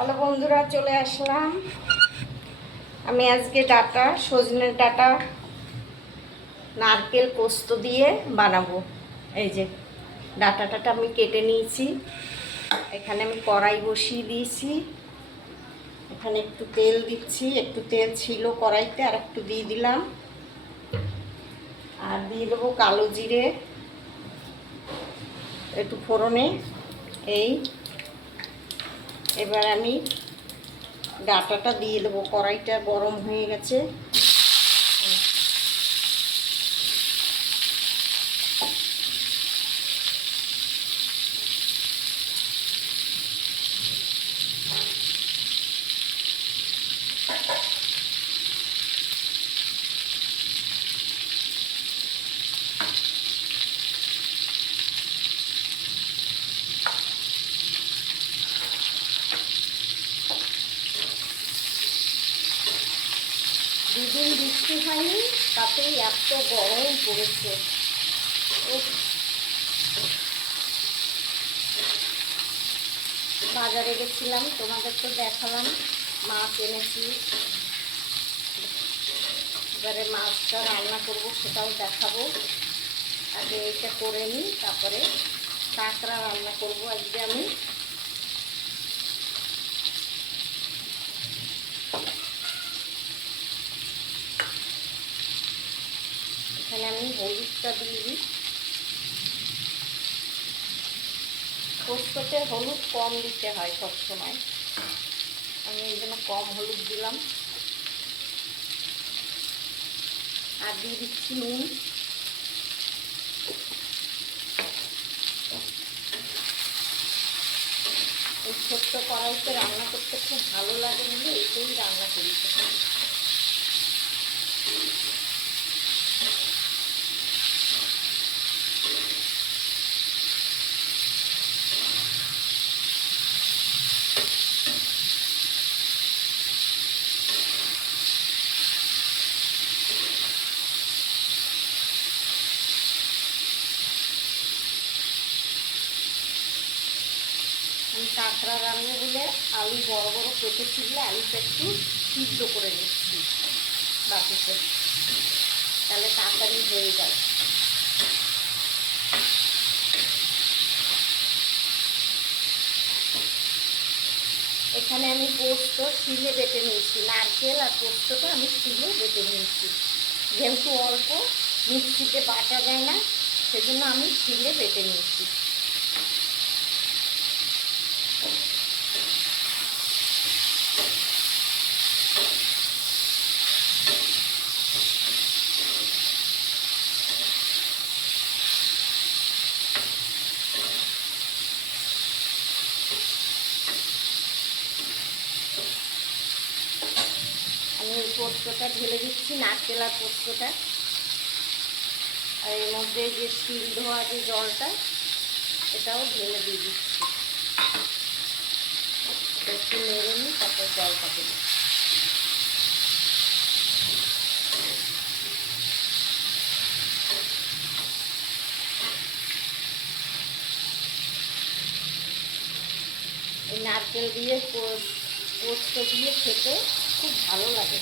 Hello বন্ধুরা, চলে আসলাম। আমি আজকে সজনের ডাঁটা নারকেল পোস্ত দিয়ে বানাবো। এই যে ডাঁটাটা আমি কেটে নিয়েছি। এখানে আমি কড়াই বসিয়ে দিয়েছি। এখানে একটু তেল দিচ্ছি, একটু তেল ছিল কড়াইতে, আর একটু দিয়ে দিলাম। আর দিয়ে দেবো কালো জিরে একটু ফোড়নে। এবার আমি ডাঁটাটা দিয়ে দেবো। কড়াইটা গরম হয়ে গেছে। দুদিন বৃষ্টি হয়নি, তাতেই এত গরম পড়েছে। বাজারে গেছিলাম, তোমাদের তো দেখালাম, মাছ এনেছি। এবারে মাছটা রান্না করব, সেটাও দেখাবো। আগে এইটা করে নিই, তারপরে কাঁকড়া রান্না করব আজকে আমি। এখানে আমি হলুদটা দিয়ে দিই। পোস্ততে হলুদ কম দিতে হয় সবসময়, আমি এই জন্য কম হলুদ দিলাম। আর দিয়ে দিচ্ছি নুন। এই ছোট্ট কড়াইতে রান্না করতে খুব ভালো লাগে বলে এতেই রান্না করি। আমি কাঁকড়া রান্না বলে আলু বড় বড় কেটেছিল, আলুটা একটু সিদ্ধ করে নিচ্ছি বাটিতে, তাহলে তাড়াতাড়ি হয়ে যায়। এখানে আমি পোস্ত শিলে বেটে নিয়েছি, নারকেল আর পোস্তটা আমি শিলে বেটে নিয়েছি। যেহেতু অল্প, মিক্সিতে বাটা যায় না, সেজন্য আমি শিলে বেটে নিয়েছি। আমি এই পোস্তটা ঢেলে দিচ্ছি, নারকেল আর পোস্তটা। আর এর মধ্যে যে শিল ধোয়া যে জলটা, এটাও ঢেলে দিয়ে দিচ্ছি। একটু নেড়ে নিই, তারপর জলটা দেবো। এই নারকেল দিয়ে পোস্ত দিয়ে খেতে খুব ভালো লাগে।